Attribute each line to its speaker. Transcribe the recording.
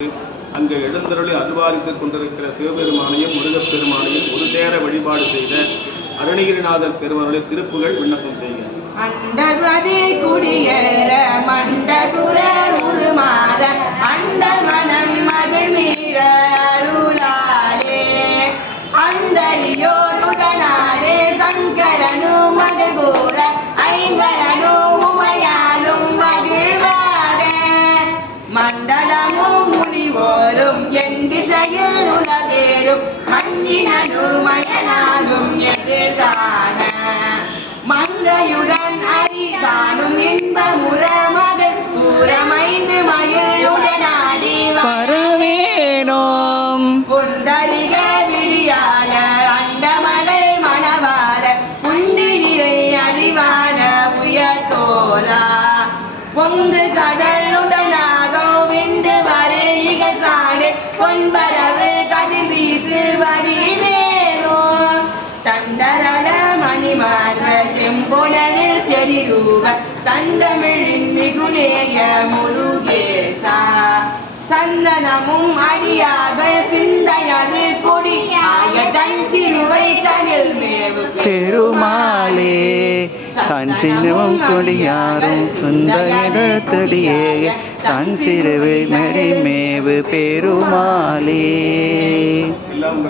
Speaker 1: அங்கே எழுந்தருளி அருள்பாலித்துக் கொண்டிருக்கிற சிவபெருமானையும் முருகப்பெருமானையும் ஒரு சேர வழிபாடு செய்த அருணகிரிநாதர் பெருமானுடைய திருப்புகள் விண்ணப்பம் செய்க.
Speaker 2: அண்டர்வதி குடியேற மண்ட சுரர் உருமாற அண்ட மனம் மீற அருளாலே. சங்கரனு கூற ஐங்கரனு உமையாலும் மகிழ்வாக. முனிவோரும் என் திசையில் உலகேறும் மஞ்சினனும் மயனாலும் எதிர்காண. மங்கையுடன் அரிதானும் இன்பமுற மகள் கூறமைந்து மயிலுடனாடி
Speaker 3: வரவேனோம்
Speaker 2: புண்டரிக விழியால அண்டமகள் மணவாள. புண்டி நிறை அறிவான புயத்தோலா பொங்கு கடலுடனாக தண்டரல மணிமார்வ செம்பொடரில் செடிரூப தண்டமிழின் மிகுநேய முருகேசா சந்தனமும் அடியார்கள் சிந்தையது கொடி. ஆயதன் சிறுவை தனில் மேவு
Speaker 3: பெருமாளே தன் சினமும் கொடியாரும் சுந்தரத்தடியே தன் சிறுவை மறிமேவு பெருமாளே.